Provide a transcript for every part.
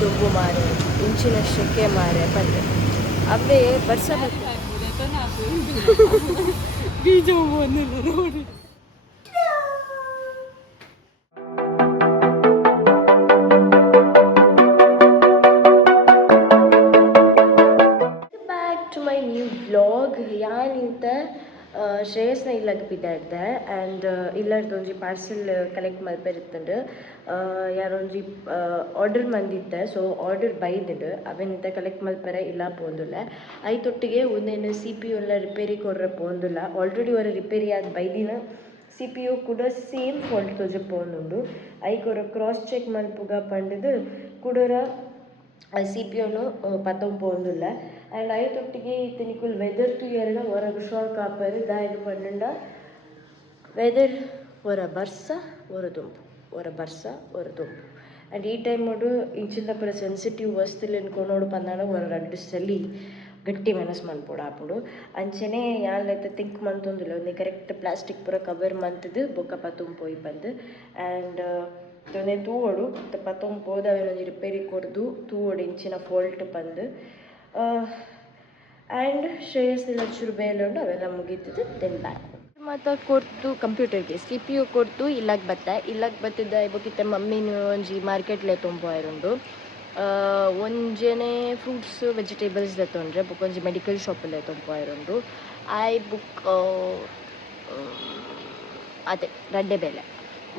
ದುಂಬು ಮಾರೆ ಇಂಚಿನ ಶೆಕೆ ಮಾರೆ ಬಂದೆ ಅವೇ ವರ್ಷ ಬೀಜ ನೋಡಿ. Back to my new vlog. ಯಾನಿಂತ ಶ್ರೇಯಸ್ನ ಇಲ್ಲಕ್ಕೆ ಬಿದ್ದಾಡ್ದೆ ಆ್ಯಂಡ್ ಇಲ್ಲದ ಒಂಜಿ ಪಾರ್ಸೆಲ್ ಕಲೆಕ್ಟ್ ಮಲ್ಪೆರಿತ್ತಂಡು ಯಾರೊಂಜಿ ಆರ್ಡರ್ ಮಂದಿದ್ದೆ. ಸೊ ಆರ್ಡರ್ ಬೈದಿಡು ಅವೇನಿಂತ ಕಲೆಕ್ಟ್ ಮಲ್ಪರೆ ಇಲ್ಲ ಪೋಂದುಲ್ಲ ಐತೊಟ್ಟಿಗೆ ಒಂದೇನು ಸಿ ಪಿ ಯು ಎಲ್ಲ ರಿಪೇರಿ ಕೊರ್ರೆ ಪೋಂದುಲ್ಲ. ಆಲ್ರೆಡಿ ಅವರ ರಿಪೇರಿ ಆದ ಬೈದಿನ ಸಿ ಪಿ ಯು ಕೂಡ ಸೇಮ್ ಫಾಲ್ಟ್ ತೋಜೆ ಪೋನುಂಡು. ಐಕೊರ ಕ್ರಾಸ್ ಚೆಕ್ ಮಲ್ಪುಗ ಪಂಡದು ಕುಡರ ಸಿ ಪಿ ಯುನು ಪತ್ತೊಂದು ಪೋಂದುಲ್ಲ. ಆ್ಯಂಡ್ ಐತೊಟ್ಟಿಗೆ ಇತ್ತನಿಕುಲ್ ವೆದರ್ ಕ್ಲಿಯರ್ ಹೊರಗೆ ಶಾಕ್ ಆಪರು ದಾಯಗ ಪಂಡ ವೆದರ್ ಹೊರ ಬರ್ಸ ಹೊರ ತುಂಬು ಹೊರ ಬರ್ಸ ಹೊರ ತುಂಬು. ಆ್ಯಂಡ್ ಈ ಟೈಮ್ ನೋಡು ಇಂಚಿಂದ ಪೂರ ಸೆನ್ಸಿಟಿವ್ ವಸ್ತುಲು ಎನ್ಕೊಂಡೋಡು ಪಂದಾಣ ಹೊರ ರಡ್ಡು ಸಲಿ ಗಟ್ಟಿ ಮೆನಸ್ ಮನ್ಪೋಡು ಆಪುಂಡು. ಅಂಚನೆ ಯಾನ್ಲೈತೆ ಥಿಂಕ್ ಮಂತೊಂದುಲ್ಲ ಒಂದೇ ಕರೆಕ್ಟ್ ಪ್ಲಾಸ್ಟಿಕ್ ಪೂರ ಕವರ್ ಮಂತದು ಬೊಕ್ಕ ಪತ್ತೊಂದು ಪೋಯಿ ಬಂದು. ಆ್ಯಂಡ್ ಒಂದೇ ತೂವೋಡು ಪತ್ತೊಂದು ಪೋದು ಅವೇನೊಂದು ರಿಪೇರಿ ಕೊಡ್ದು ತೂವೋಡು ಇಂಚಿನ ಫಾಲ್ಟ್ ಬಂದು. ಆ್ಯಂಡ್ ಶ್ರೇಯಸ್ಸಿನ ಚೂರು ಬೇಲೆ ಉಂಡು ಅವೆಲ್ಲ ಮುಗೀತದೆ ದೆನ್ ಬ್ಯಾಕ್ ಮತ್ತು ಕೊಡ್ತು ಕಂಪ್ಯೂಟರ್ಗೆ ಸಿ ಪಿ ಯು ಕೊಡ್ತು ಇಲ್ಲಕ್ಕೆ ಬತ್ತಿದ್ದ ಇಬೋಕಿತ್ತೆ ಮಮ್ಮಿನ ಒಂಜಿ ಮಾರ್ಕೆಟ್ಲೆ ತೊಂಬುಂಡು. ಒಂಜನೆ ಫ್ರೂಟ್ಸ್ ವೆಜಿಟೇಬಲ್ಸ್ ತೊಂದರೆ ಬುಕ್ ಒಂಜಿ ಮೆಡಿಕಲ್ ಶಾಪಲ್ಲೇ ತೊಂಬುಂಡು. ಐ ಬುಕ್ ಅದೇ ರಡ್ಡೆ ಬೇಲೆ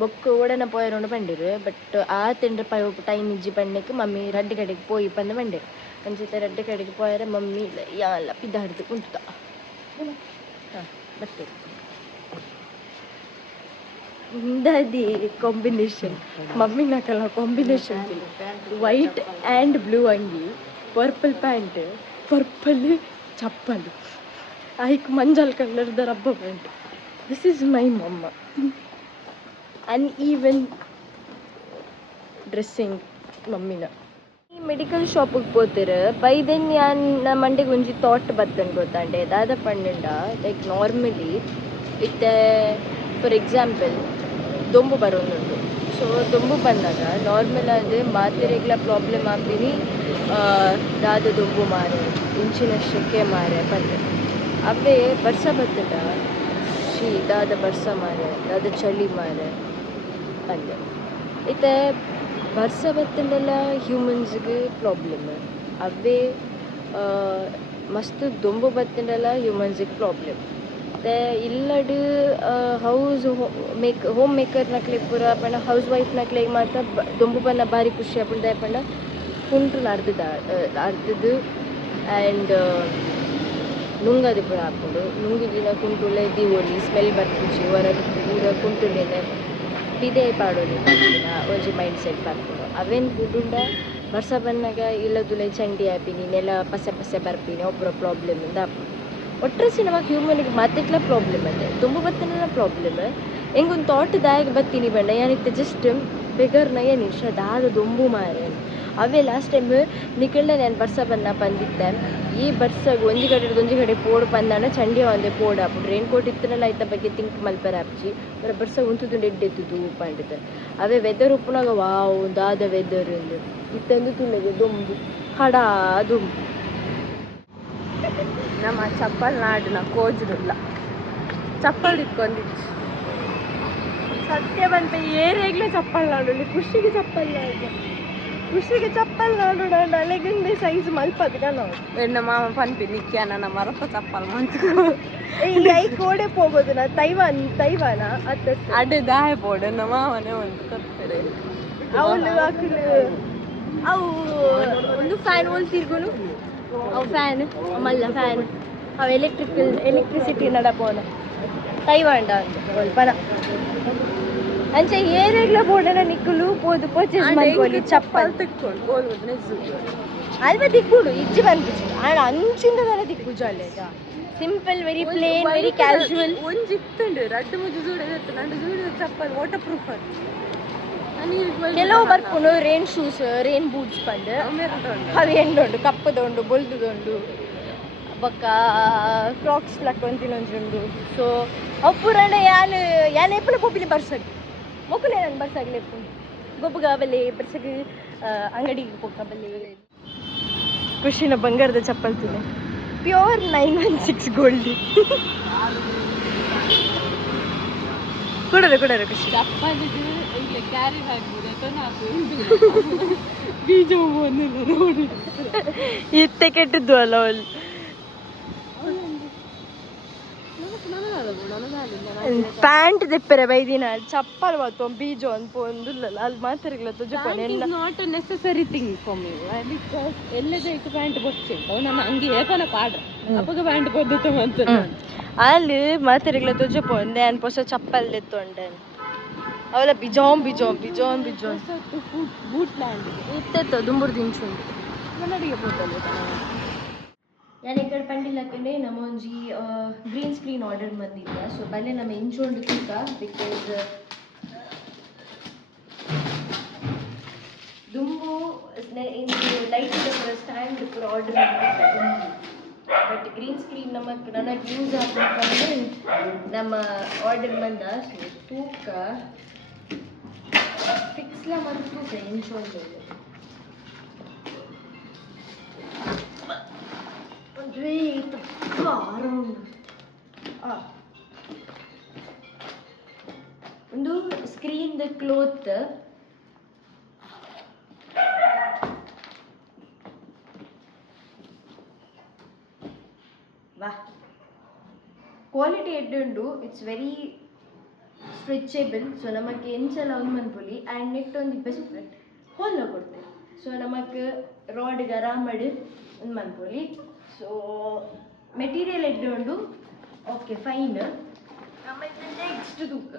ಬುಕ್ ಓಡನ ಪೋಯರುಂಡು ಬಂದಿರು. ಬಟ್ ಆ ತಿಂಡ್ರೆ ಟೈಮ್ ಇಜ್ಜಿ ಪಂಡಕ್ಕೆ ಮಮ್ಮಿ ರಡ್ಡೆ ಕಡೆಗೆ ಪೋಯಿ ಪಂದು ಬಂದಿರು. ಅಂಚಿತ್ತೆ ರಡ್ಡೆ ಕಡೆಗೆ ಪೋಯರೆ ಮಮ್ಮಿ ಯಾಲ ಪಿದ್ದಾಡ್ದು ಉಂಟುತ್ತ ಹಾಂ ಬರ್ತೇವೆ. ಇಂದದಿ ಕಾಂಬಿನೇಷನ್ ಮಮ್ಮಿನ ಕಲ ಕಾಂಬಿನೇಷನ್ ವೈಟ್ ಆ್ಯಂಡ್ ಬ್ಲೂ ಅಂಗಿ, ಪರ್ಪಲ್ ಪ್ಯಾಂಟ್, ಪರ್ಪಲ್ ಚಪ್ಪಲು, ಐಕ್ ಮಂಜಲ್ ಕಲರ್ದ ರಬ್ಬ pant. This is my mumma. Uneven dressing ಮಮ್ಮಿನ. ಈ ಮೆಡಿಕಲ್ ಶಾಪಿಗೆ ಪೋತಿರು ಬೈದೆನ್ ಯಾನ್ ಮಂಡೆಗೆ ಒಂಜಿ ಥಾಟ್ ಬರ್ತಂದು ಗೊತ್ತಾಂಡೆ ದಾದ ಪಂಡ ಲೈಕ್ ನಾರ್ಮಲಿ ಇತ್ತೆ ಫಾರ್ ಎಕ್ಸಾಂಪಲ್ ದೊಂಬು ಬರೋನುಂಟು. ಸೊ ದೊಂಬು ಬಂದಾಗ ನಾರ್ಮಲ್ ಅದು ಮಾತ್ರೆಗಳ ಪ್ರಾಬ್ಲಮ್ ಆಗ್ತೀನಿ ದಾದ ದೊಂಬು ಮಾರೆ ಇಂಚಿನ ಶೆಕೆ ಮಾರೆ ಬಂದೆ ಅವೇ ಬರ್ಸ ಬತ್ತದ ದಾದ ಬರ್ಸ ಮಾರೆ ದಾದ ಚಳಿ ಮಾರೆ ಬಂದೆ. ಇತ್ತೆ ಬರ್ಸ ಬತ್ತಂಡೆಲ್ಲ ಹ್ಯೂಮನ್ಸ್ಗೆ ಪ್ರಾಬ್ಲಮ್ ಅವೇ ಮಸ್ತ್ ದೊಂಬು ಬತ್ತಂಡೆಲ್ಲ ಹ್ಯೂಮನ್ಸಿಗೆ ಪ್ರಾಬ್ಲಮ್. ಮತ್ತು ಇಲ್ಲಡು ಹೋಮ್ ಮೇಕರ್ ನಕ್ಲೆ ಪೂರ ಪಂಡ ಹೌಸ್ ವೈಫ್ ನಕ್ಲೆ ಮಾತ್ರ ದೊಂಬು ಪನ್ನ ಭಾರಿ ಖುಷಿ ಆಪುಂಡು ದಾಯಪಂಡ ಕುಂಟ್ರು ಅರ್ಧದು ಆ್ಯಂಡ್ ನುಂಗದು ಪೂರ ಆಪುಂಡು. ನುಂಗುದಿನ ಕುಂಟುಲೆ ದಿವೋಲಿ ಸ್ಮೆಲ್ ಬರ್ಪುಜಿ ಹೊರಗೆ ಪೂರ ಕುಂಟುಲೇನೆ ಬಿದೆ ಪಾಡೋಲಿ ಒಂಜಿ ಮೈಂಡ್ ಸೆಟ್ ಬರ್ಪುಂಡು. ಅವೇನು ಕುಡುಂಡ ಬರ್ಸ ಬನ್ನಾಗ ಇಲ್ಲದುಲೆ ಚಂಡಿ ಆಪಿನಿ ನೆಲ ಪಸೆ ಪಸೆ ಬರ್ಪಿನಿ ಒಬ್ಬರ ಪ್ರಾಬ್ಲಮ್ ಇಂದ ಆಪುಂಡು. ಒಟ್ಟರೆ ನಮಗೆ ಹ್ಯೂಮನಿಗೆ ಮಾತೆಕ್ಲ ಪ್ರಾಬ್ಲಮ್ ಅದೇ ತುಂಬ ಬತ್ತಿನ ಪ್ರಾಬ್ಲಮ್. ಹೆಂಗೊಂದು ಥಾಟ್ ದಾಯಕ ಬತ್ತೀನಿ ಬಂಡ ಏನಿತ್ತು ಜಸ್ಟ್ ಬೆಗರ್ನ ಏನಿಷ್ಟ ದಾದ ದೊಂಬು ಮಾರೆ ಅವೇ ಲಾಸ್ಟ್ ಟೈಮ್ ನಿಕಳ್ಳೆ ನಾನು ಬರ್ಸ ಬನ್ನ ಬಂದಿದ್ದೆ. ಈ ಬರ್ಸಾಗ ಒಂಜಿ ಕಡೆ ಪೋಡು ಬಂದಾನ ಚಂಡಿ ಒಂದೇ ಪೋಡು ಆಪುಡು ರೈನ್ ಕೋಟ್ ಇತ್ತನಲ್ಲ ಐತ ಬಗ್ಗೆ ತಿಂಕ್ ಮಲ್ಪರ ಆಪ್ಜಿ ಬರ ಬರ್ಸ ಉಂತುದು ಎಡ್ಡೆತ್ತುದು ಪಂಡಿದ್ದೆ. ಅವೇ ವೆದರ್ ಉಪ್ಪುನಾಗ ವಾವ್ ದಾದ ವೆದರ್ ಇತ್ತಂದು ತುಳಿದು ದೊಂಬು ಹಡಾ ದೊಂಬು. ನಮ್ಮ ಚಪ್ಪಲ್ ನಾಡಿನ ಕೋಜ್ರುಲ್ಲ ಚಪ್ಪಲ್ ಇಟ್ಕೊಂಡಿದ್ದು ಸತ್ಯ ಬಂತ ಏರೇಗ್ಲೇ ಚಪ್ಪಲ್ ನಾಡು ಖುಷಿಗೆ ಚಪ್ಪಲ್ ನಾಡು ಅಲೆಗಂದೆ ಸೈಜ್ ಮಲ್ಪದ ನಾವು ಎನ್ನ ಮಾಮ ಪನ್ಪಿ ನಿಕ್ಕ್ಯ ನನ್ನ ಮರಪ ಚಪ್ಪಲ್ ಮಂತ ಐ ಕೋಡೆ ಹೋಗೋದು ನಾ ತೈವಾನ ಅತ್ತ ಅಡೆ ದಾಯ ಪೋಡು ನಮ್ಮ ಮಾವನೇ ಒಂದು ಕೊಡ್ತಾರೆ ಅವಳು ಹಾಕಲು ಅವು ಒಂದು ಫ್ಯಾನ್ ಓಲ್ ತಿರ್ಗುನು ಅವು ಫ್ಯಾನ್ ಮಲ್ಲ ಫ್ಯಾನ್ ಅವು ಎಲೆಕ್ಟ್ರಿಸಿಟಿ ನಡಪೋನ ತೈವಾಂಡ ಅಂತ ಪನ ಅಂಚೆ ಏರೆಗ್ಲ ಬೋಡನ ನಿಕ್ಕಲು ಪೋದು ಪರ್ಚೇಸ್ ಮಾಡ್ಕೊಳ್ಳಿ ಚಪ್ಪಲ್ ತಿಕ್ಕೊಂಡು ಅಲ್ವ ತಿಕ್ಕುಡು ಇಜ್ಜಿ ಬಂದ್ಬಿಟ್ಟು ಆ್ಯಂಡ್ ಅಂಚಿಂದದಲ್ಲ ತಿಕ್ಕುಜು ಅಲ್ಲೇ simple very plain very casual ಒಂಜಿ ಇತ್ತುಂಡು ರಡ್ಡು ಮುಜು ಜೂಡದಿತ್ತು ನಂಡು ಜೂಡಿದ ಚಪ್ಪಲ್ ವಾಟರ್ ಪ್ರೂಫ್ ಅದು ಕೆಲವು ಬರ್ಪುಂಡು rain shoes rain boots Pandu ಅವು ಎಂಡುಂಡು ಕಪ್ಪದೊಂಡು ಬೊಲ್ದುದೊಂಡು ಬೊಕ್ಕ ಕ್ರಾಕ್ಸ್ ಲಕ್ಕೊಂತಿನೊಂದುಂಡು. ಸೊ ಅವು ಪುರಾಣ ಯಾನ್ ಎಪ್ಪಲ ಪೊಪಿಲಿ ಬರ್ಸಗ್ ಮೊಕ್ಕಲೆ ನಾನು ಬರ್ಸಾಗ್ಲಿ ಎಪ್ಪುಂಡು ಗೊಬ್ಬಗ ಅವಲೆ ಬರ್ಸಗ್ ಅಂಗಡಿಗೆ ಹೋಗಬಲ್ಲಿ ಖುಷಿನ ಬಂಗಾರದ ಚಪ್ಪಲ್ ತಿನ್ನೆ ಪ್ಯೂರ್ 916 ಗೋಲ್ಡ್ ಕೊಡೋದು ಖುಷಿ ಕ್ಯಾರಿ ಬೀಜ ನೋಡಿ ಇತ್ತೆ ಕೆಟ್ಟಿದ್ದು ಅಲ್ಲ ಅವಳು ಪ್ಯಾಂಟ್ ತೆಪ್ಪರೆ ಬೈದಿನ ಚಪ್ಪಲ್ ಮಾತು ಬೀಜ ಅನ್ಪೊಂದಿಲ್ಲ ಅಲ್ಲಿ ಮಾತಾರಿಲ್ಲ not a necessary thing for me because ಎಲ್ಲದೈತು ಪ್ಯಾಂಟ್ ಬೊಚ್ಚುಂಟು ನನ್ನ ಅಂಗಿ ಏಪನ ಪಾಡ್ರ ಅಪ್ಪಗ ಪ್ಯಾಂಟ್ ಕೊದ್ದು ಅಂತ ಅಲ್ಲಿ ಮಾತಾರಿಲ್ಲ ತುಜ ಪೊಂದೆ ಅನ್ ಪೊಸ ಚಪ್ಪಲ್ ತೆತ್ತೊಂಡೆ ಅವಳ ಬಿಜೋಮ್ ಬೂಟ್ ಲ್ಯಾಂಡ್ ಇತ್ತೆತ್ತು ದುಂಬುರು ದಿಂಚುಂಡು ನನ್ನಡಿಗೆ ಹೋದಲ್ಲ ನಾನು ಈ ಕಡೆ ಪಂಡಿಲಕ್ಕಂಡೆ ನಮ್ಮ ಒಂಜಿ ಗ್ರೀನ್ ಸ್ಕ್ರೀನ್ ಆರ್ಡರ್ ಬಂದಿದ್ದ ಸೊ ಬಲ್ಲೆ ನಮ್ಮ ಇಂಚೊಂಡು ತೂಕ ಬಿಕಾಸ್ ದುಂಬು ಇಂದು ಲೈಟ್ ಸ್ಟ್ಯಾಂಡ್ ಪೂರ ಆರ್ಡರ್ ಮಾಡಿದ್ದ ಬಟ್ ಗ್ರೀನ್ ಸ್ಕ್ರೀನ್ ನನಗೆ ಯೂಸ್ ಆಗಬೇಕಂದ್ರೆ ನಮ್ಮ ಆರ್ಡರ್ ಬಂದ ಸೊ ತೂಕ ಫಿಕ್ಸ್ಲ ಮತ್ತು ತೂಕ ಇಂಚೊಂಡು ಒಂದು ಸ್ಕ್ರೀನ್ ಕ್ಲೋತ್ ವಾ ಕ್ವಾಲಿಟಿ ಎಡ್ಡುಂಡು ಇಟ್ಸ್ ವೆರಿ ಸ್ಟ್ರೆಚಬಲ್ ಸೊ ನಮಗೆ ಎಂಚೆಲ್ಲ ಒಂದು ಮನ್ಪೊಲಿ ಆ್ಯಂಡ್ ನೆಟ್ ಒಂದು ಬೆಸ್ಟ್ ಹೋಲ್ನ ಕೊಡ್ತೇವೆ ಸೊ ನಮಗೆ ರಾಡ್ಗೆ ಆರಾಮಡ್ ಒಂದು ಮನ್ಪೊಲಿ ಸೊ ಮೆಟೀರಿಯಲ್ ಎಡ್ಡುಂಡು ಓಕೆ ಫೈನ್ ನಮಗೆ ನೆಕ್ಸ್ಟ್ ತೂಕ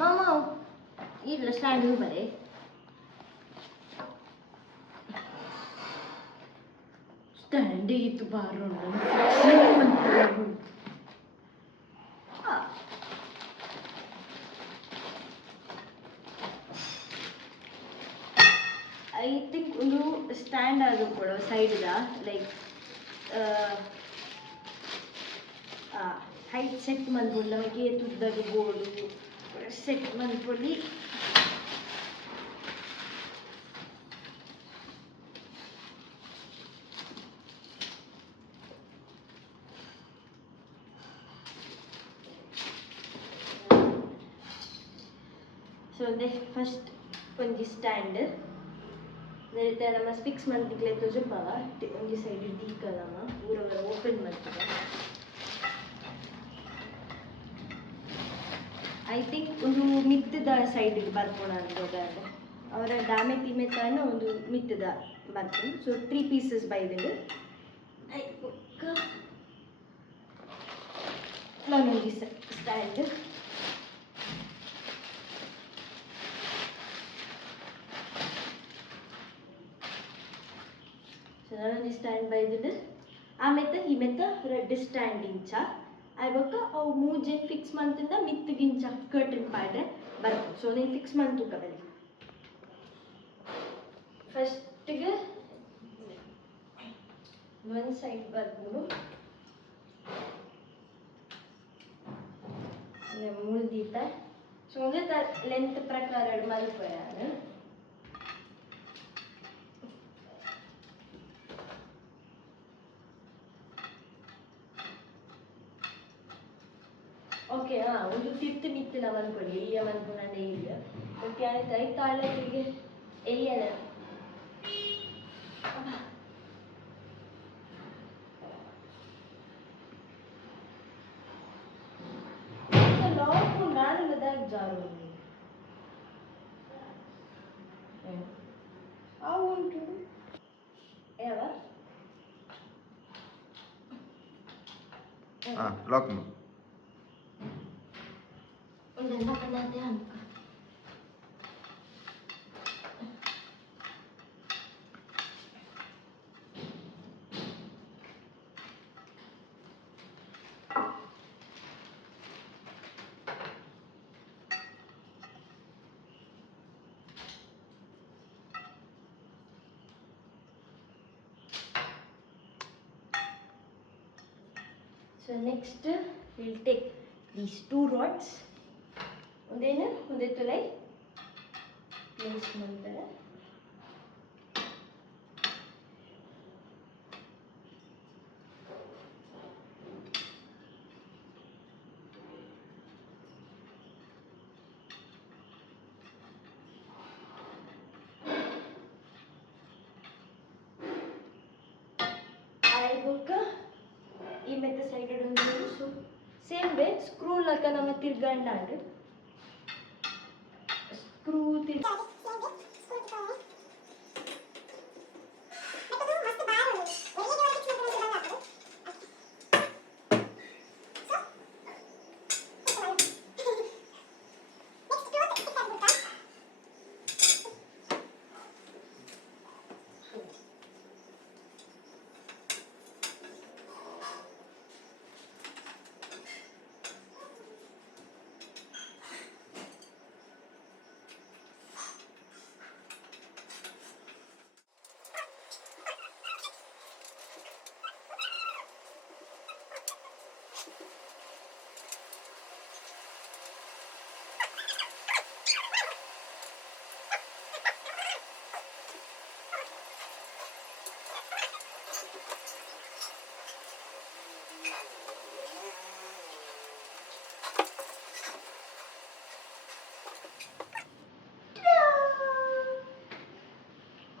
ಮಾಮ ಇಲ್ಲ ಸ್ಟ್ಯಾಂಡ್ ಬರೇ ಸ್ಟ್ಯಾಂಡ್ ಇತ್ತು ಬಾರೋ ಐ ಥಿಂಕ್ ಒಂದು ಸ್ಟ್ಯಾಂಡ್ ಆಗಿ ಕೊಡೋ ಸೈಡ್ದ ಲೈಕ್ ಹೈಟ್ ಸೆಟ್ ಮನ್ಪೊಲಿ ನಮಗೆ ತುದ್ದಗೆ ಬೋರ್ಡು ಸೆಟ್ ಮನ್ಪೊಲಿ ಸೊ ಫಸ್ಟ್ ಒಂಜಿ ಸ್ಟ್ಯಾಂಡ್ ನೆರೆ ನಮ್ಮ ಸ್ಪಿಕ್ಸ್ ಮಂತಿಗ್ಲೆ ತುಜುಪವ ಒಂಜಿ ಸೈಡ್ ದೀಕಲಮ್ಮ ಊರವರ ಓಪನ್ ಮಾಡ್ತದೆ ಐ ಥಿಂಕ್ ಒಂದು ಮಿತ್ತದ ಸೈಡ್ಗೆ ಬರ್ಕೋಣ ಅನ್ಬೋದಾದ್ರೆ ಅವರ ದಾಮೆ ತಿಮೆ ತಾನ ಒಂದು ಮಿತ್ತದ ಬರ್ಕೊಂಡು ಸೊ 3 ಪೀಸಸ್ ಬೈದಿದ್ದು ನಾನೊಂದು ಸ್ಟ್ಯಾಂಡ್ ಸೊ ನಾನೊಂದು ಸ್ಟ್ಯಾಂಡ್ ಬೈದಿದ್ದು ಆಮೇಲೆ ಈ ಮೆತ್ತ ರೆಡ್ ಸ್ಟ್ಯಾಂಡ್ ಇಂಚ ಆಯ್ಬಕ್ಕ ಅವು ಮೂಜೆ ಫಿಕ್ಸ್ ಮಂತಿಂದ ಮಿತ್ತಗಿಂಚ ಕರ್ಟನ್ ಪಾಡ್ರೆ ಬರ್ಬೋದು ಸೊ ನೀನು ಫಿಕ್ಸ್ ಮಂತ್ ತೂಕದಲ್ಲಿ ಫಸ್ಟ್ಗೆ ಒಂದು ಸೈಡ್ ಬರ್ಬೋದು ಮುಳ್ದೀತ ಸೊ ಒಂದೇ ಲೆಂತ್ ಪ್ರಕಾರ ಮಲ್ಪಯಾನ ಓಕೆ ಒಂದು ತಿತ್ತು ಮಿತ್ತಿನ ಮನ್ಕೊಡಿ ಎಲ್ಲಿಯ ಮನ್ಕೊಂಡೆ ಇಲ್ಲ ಓಕೆ ಆಯ್ತು ಆಯ್ತು ತಾಳರಿಗೆ ಎಲ್ಲಿಯಲ್ಲ ಲಾಕ್ ನಾನಲ್ಲದಾಗ ಜಾರು ಉಂಟು ಯಾವ ಲಾಕ್ ಒಂದೆಲ್ಲ ಕಣ್ಣಾದೆ ಅನ್ಕ so next will take these 2 rods ಒಂದೇ ತುಲೈ ಪ್ಲೇಸ್ ಮಾಡ್ತಾರೆ. ಈ ಮೆತ್ತ ಸೈಡ್ ಒಂದು ಸೊ ಸೇಮ್ ವೇ ಸ್ಕ್ರೂ ಲಕ್ಕ ನಮ್ಮ ತಿರ್ಗಂಡಾಂಡು ಸ್ಕ್ರೂ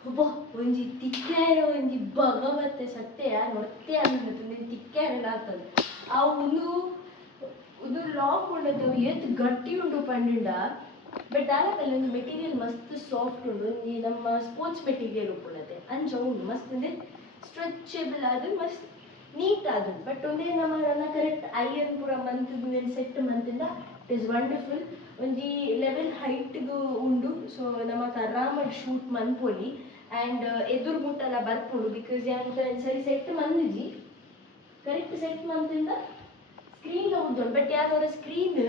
ಒಬ್ಬ ಒಂಜಿ ತಿಕ್ಕಾರೆ ಒಂಜಿ ಭಗವತ್ತೆ ಸತ್ಯ ನೊತ್ತೆ ಅನ್ನೋದು ನೀನು ತಿಕ್ಕಾರೆ ಆಗ್ತದೆ ಆ ಒಂದು ಲಾಕ್ ಉಂಡದು ಎತ್ತು ಗಟ್ಟಿ ಉಂಟು ಪಂಡಿಂಡ ಬಟ್ ಆಮೇಲೆ ಒಂದು ಮೆಟೀರಿಯಲ್ ಮಸ್ತ್ ಸಾಫ್ಟ್ ಉಂಡು ಈ ನಮ್ಮ ಸ್ಪೋರ್ಟ್ಸ್ ಮೆಟೀರಿಯಲ್ ಉಳ್ಳದೆ ಅಂಚ ಉಂಡು ಮಸ್ತ್ ಅಂದರೆ ಸ್ಟ್ರೆಚಬಲ್ ಅದು ಮಸ್ತ್ ನೀಟ್ ಅದು ಬಟ್ ಒಂದೇ ನನ್ನ ಕರೆಕ್ಟ್ ಐಯನ್ ಪೂರ ಮಂತದ್ದು ಏನು ಸೆಟ್ ಮಂತಿಂದ ಇಟ್ ಈಸ್ ವಂಡರ್ಫುಲ್ ಒಂಜಿ ಲೆವೆಲ್ ಹೈಟ್ಗೂ ಉಂಡು ಸೊ ನಮಗೆ ಆರಾಮಾಗಿ ಶೂಟ್ ಮನ್ಪೊಲಿ ಆ್ಯಂಡ್ ಎದುರು ಮುಟ್ಟೆಲ್ಲ ಬರ್ಪುಂಡು ಬಿಕಾಸ್ ಯಾಂತ ಸರಿ ಸೆಟ್ ಮಂದಿಜಿ ಕರೆಕ್ಟ್ ಸೆಟ್ ಮಂತಿಂದ ಸ್ಕ್ರೀನ್ ಉಂಟು ಬಟ್ ಯಾವ್ದಾರ ಸ್ಕ್ರೀನ್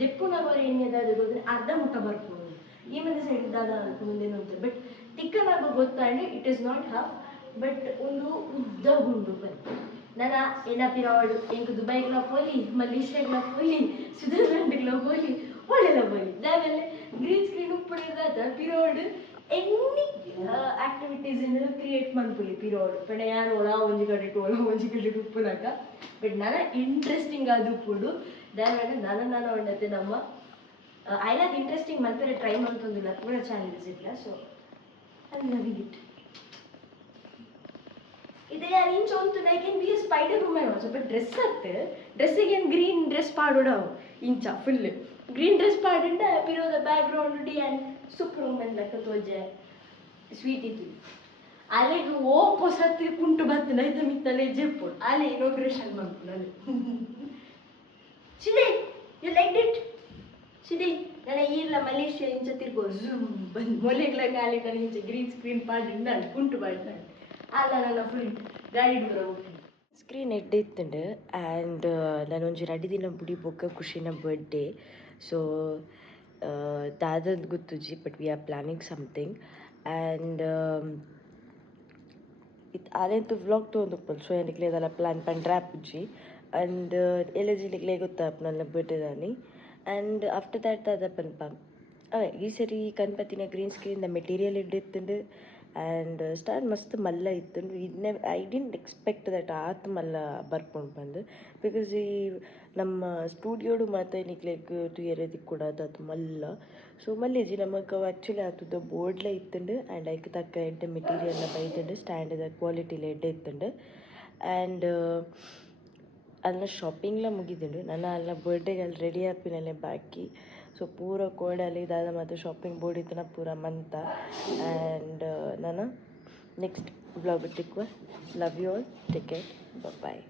ದೆಪ್ಪುನವರ ಏನಿದಾದ್ರೆ ಹೋದ್ರೆ ಅರ್ಧ ಮುಟ್ಟ ಬರ್ಪುಂಡು ಈ ಮಧ್ಯೆ ಸೈಡ್ ದಾದ ಮುಂದೇನು ಅಂತ ಬಟ್ ತಿಕ್ಕನಾಗ ಗೊತ್ತಾಂಡು it is not half but ಒಂದು ಉದ್ದ ಉಂಡು ಬಂತು ನನ್ನ ಎನ್ನ ಪಿರಾಡ್ ಎಂಕ್ ದುಬೈಗ್ಲ ಪೋಲಿ ಮಲೇಷ್ಯಾಗ್ಲ ಪೋಲಿ ಸ್ವಿಟ್ಜರ್ಲ್ಯಾಂಡ್ಗ್ಲ ಪೋಲಿ ಒಳ್ಳೆಲ್ಲ ಪೋಲಿ ದಾವೆಲ್ಲ ಗ್ರೀನ್ ಸ್ಕ್ರೀನ್ ಉಪ್ಪುಡಿದಾದ ಪಿರಾಡ್ ಎನಿ ಆಕ್ಟಿವಿಟೀಸ್ ಕ್ರಿಯೇಟ್ ಮಾಡ್ಕೊಳ್ಳಿ ಪಿರಾಡ್ ಪಣ ಯಾರು ಒಳ ಒಂಜಿ ಕಡೆ ಒಂಜಿ ಕಡೆ ಉಪ್ಪುನಾಕ ಬಟ್ ನನ್ನ ಇಂಟ್ರೆಸ್ಟಿಂಗ್ ಅದು ಉಪ್ಪುಂಡು ದಾವೆಲ್ಲ ನನ್ನ ಒಳ್ಳತೆ ನಮ್ಮ ಐ ಲವ್ ಇಂಟ್ರೆಸ್ಟಿಂಗ್ ಮತ್ತೆ ಟ್ರೈ ಮಾಡ್ತೊಂದಿಲ್ಲ ಪೂರ ಚಾಲೆಂಜಸ್ ಇಲ್ಲ ಸೊ ಐ ಲವಿಂಗ್ ಇಟ್ ಇದೆ ಯಾರು ಇಂಚ ಒಂದು ಲೈಕ್ ಏನು be spider women also but dress ಆಗ್ತದೆ ಡ್ರೆಸ್ಸಿಗೆ ಏನು ಗ್ರೀನ್ ಡ್ರೆಸ್ ಪಾಡೋಡವು ಇಂಚ ಫುಲ್ ಗ್ರೀನ್ ಡ್ರೆಸ್ ಪಾಡಿಂಡ ಪಿರೋದ ಬ್ಯಾಕ್ಗ್ರೌಂಡ್ ಡಿ ಆ್ಯಂಡ್ ಸೂಪರ್ ವುಮೆನ್ ಲೆಕ್ಕ ತೋಜೆ ಸ್ವೀಟ್ ಇತ್ತು ಅಲ್ಲಿಗೆ ಓ ಪೊಸತ್ತಿ ಕುಂಟು ಬರ್ತದೆ ಇದು ಮಿತ್ತಲೆ ಜೆಪ್ಪು ಅಲ್ಲಿ ಇನಾಗ್ರೇಷನ್ ಮಾಡ್ಕೊಂಡು ಅಲ್ಲಿ ಸಿಡಿ ಯು ಲೈಕ್ ಇಟ್ ಸಿಡಿ ನನ್ನ ಇಲ್ಲ ಮಲೇಷ್ಯಾ ಇಂಚ ತಿರ್ಗೋ ಝೂಮ್ ಬಂದು ಮೊಲೆಗ್ಲ ಗಾಲಿ ಕಲಿ ಇಂಚ ಗ್ರೀನ್ ಸ್ಕ್ರೀನ್ ಪಾಡಿಂಡ ಕುಂಟು ಬಾಡ್ತಾಳೆ ಅಲ್ಲ ನನ್ನ ಫುಲ್ ಗಾಡಿ ಸ್ಕ್ರೀನ್ ಎಡ್ಡೆ ಇತ್ತಂಡು ಆ್ಯಂಡ್ ನಾನೊಂಜಿ 2 ದಿನ ಬುಡಿ ಬೊಕ್ಕ ಖುಷಿನ ಬರ್ಡೇ ಸೊ ದಾದಂದು ಗೊತ್ತುಜಿ but we are planning something and ಇದು ಅದಂತೂ ವ್ಲಾಗ್ ತೊಗೊಂಡು ಸೊ ಏನಕ್ಕೆ ಅದೆಲ್ಲ ಪ್ಲಾನ್ ಪಂಡ್ರೆ ಆಪುಜಿ ಆ್ಯಂಡ್ ಎಲೆಜಿಲಿಗೆ ಗೊತ್ತಾಪ ನನ್ನ ಬರ್ಡೇದಾನಿ ಆ್ಯಂಡ್ ಆಫ್ಟರ್ ದ್ಯಾಟ್ ಅದ ಪನ್ಪ ಈ ಸರಿ ಗಣಪತಿನ ಗ್ರೀನ್ ಸ್ಕ್ರೀನ್ ಮೆಟೀರಿಯಲ್ ಇಡ್ಡಿತ್ತುಂಡು ಆ್ಯಂಡ್ ಸ್ಟಾರ್ ಮಸ್ತ್ ಮಲ್ಲ ಇತ್ತು ಇದನ್ನೇ ಐ ಡಿಂಟ್ ಎಕ್ಸ್ಪೆಕ್ಟ್ ದಟ್ ಆತ್ ಮಲ್ಲ ಬರ್ಕೊಂಡು ಬಂದು ಬಿಕಾಸ್ ಈ ನಮ್ಮ ಸ್ಟುಡಿಯೋಡು ಮಾತ್ರ ನಿಕ್ಲೆಗ್ ತುಯರದಿ ಕೂಡ ಅದು ಮಲ್ಲ ಸೊ ಮಲ್ಲೇಜಿ ನಮಗೆ ಆ್ಯಕ್ಚುಲಿ ಆತದ ಬೋರ್ಡ್ಲ ಇತ್ತುಂಡು ಆ್ಯಂಡ್ ಐಕ್ ತಕ್ಕ ಎಡ್ಡೆ ಮೆಟೀರಿಯಲ್ನ ಬೈತುಂಡು ಸ್ಟ್ಯಾಂಡದ ಕ್ವಾಲಿಟಿಲಿ ಎಡ್ಡೆ ಇತ್ತುಂಡು ಆ್ಯಂಡ್ ಅಲ್ಲ ಶಾಪಿಂಗ್ಲ ಮುಗಿದುಂಡು ನನ್ನ ಅಲ್ಲ ಬರ್ಡೇಗೆ ಅಲ್ಲಿ ರೆಡಿ ಆಪಿನಲ್ಲೇ ಬಾಕಿ ಸೊ ಪೂರ ಕೋಡಲ್ಲಿ ದಾದ ಮತ್ತು ಶಾಪಿಂಗ್ ಬೋರ್ಡ್ ಇತ್ತು ಪೂರ ಮಂತ ಆ್ಯಂಡ್ ನಾನು ನೆಕ್ಸ್ಟ್ ಬ್ಲಾಗ್ ತಿಕ್ಕುವ love you all take care bye